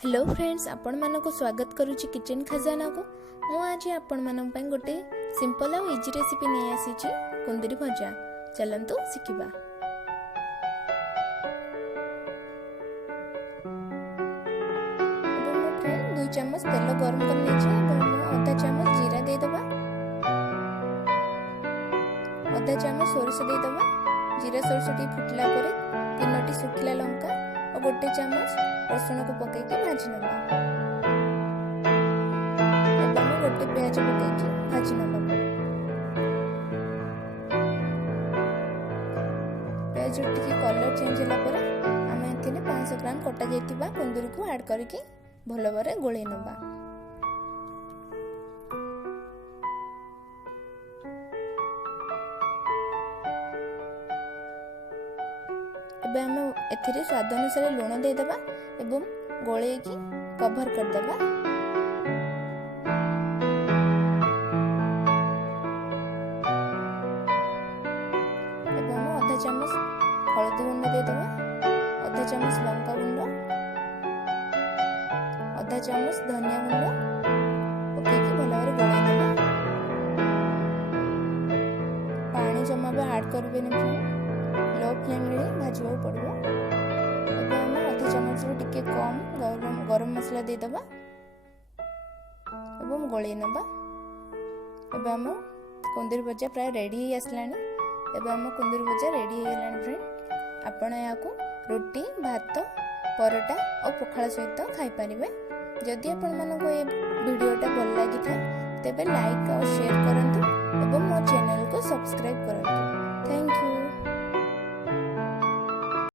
Hello friends, आपण मानको स्वागत करुछि किचन खजाना को। मु आज आपण मानन पय गोटे सिंपल और इजी रेसिपी नै आसीछि कुंदरी भजा। चलंतु सिखिबा। अब मु फ्रेंड 2 चम्मच तेल गरम कर लेछि। आधा चम्मच जीरा दे दबा, आधा चम्मच सोरिष दे दबा। जीरा सोरिष टी फुटला परे 3टी सुखिला लंका और गोटे चम्मच रसुण को पकईकि भाजी नबा। गोटे प्याज पकईकि भाजी नबा। प्याज टिके कलर चेंज होला परे आमे एथिने 500 ग्राम कटा जायतिबा कुंदूरी को ऐड करके भलो भाबरे गोळेई नबा। एबे हम एथिरे स्वाद अनुसार लूण दे दबा एवं गोळे की कवर कर दबा। एबे हम आधा चम्मच हळदी गुंड दे दबा, आधा चम्मच लंका गुंड, आधा चम्मच धनिया गुंड पके की भलो भाबरे गोळे नबा। पानी जमा बे ऐड करबे नै, लो फ्लेम रे भाजवा पड़ो। आधा चम्मच टिके कम गरम मसला दे दबा एवं गोळे नबा। एबे हम कुंदूरी भजा प्राय रेडी हो आसलानी। एबे हम कुंदूरी भजा रेडी हो गलानी फ्रेंड। आपण याको रोटी, भात, परोटा और पखाला सहित खाई परिबे। जदि आपण मानको ए वीडियोटा भल लागि थाए तेबे लाइक और शेयर करंतु एवं मो चैनल को सब्सक्राइब करंतु। Thank you.